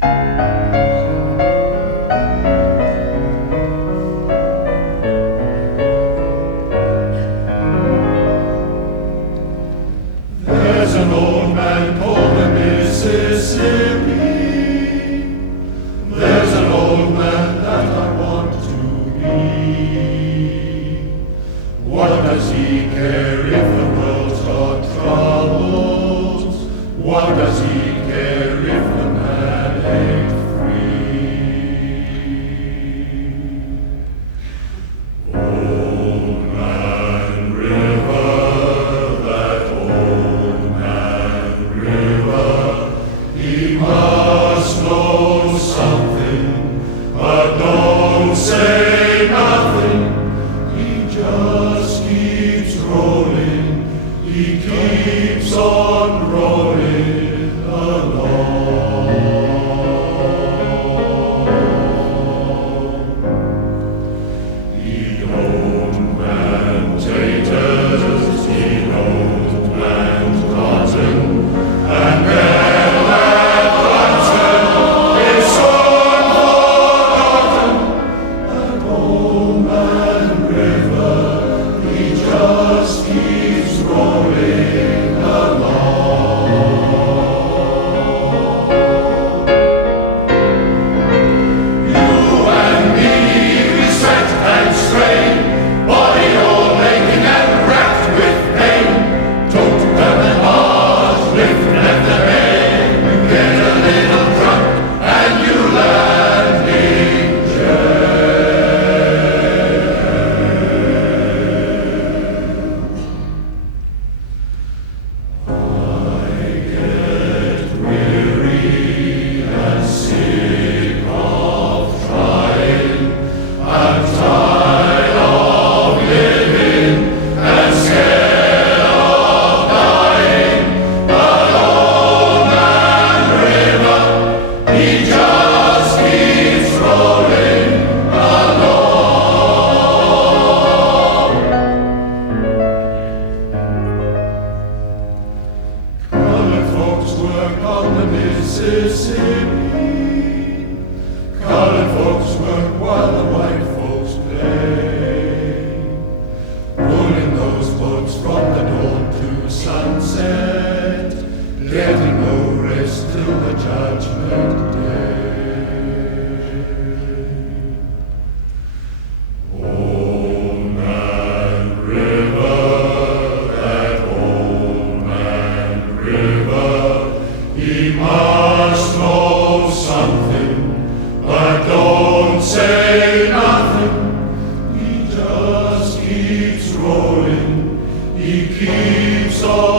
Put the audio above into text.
There's an old man called the Mississippi. There's an old man that I want to be. What does he care if the world's got troubles? What does he care if the man ain't free? Old Man River, that old man River, he must know something, but don't say nothing. He just keeps rolling, he keeps on rolling along. He don't man taters, he don't man cotton, and then that cotton is soon forgotten. That old man River, he just keeps rolling along. You and me, we sweat and strain, body all aching and racked with pain. Don't turn the heart, lift left the head. You get a little drunk and you land in jail. I get weary and sick of trying. I'm tired of living and scared of dying. But old man River, he just keeps rolling along. Colored folks work on the Mississippi. Colored folks work while the white folks play. Pulling those boats from the dawn to sunset, getting no rest till the judgment day. Old Man River, that old man River, he must know something, but don't say nothing. He just keeps rolling, he keeps on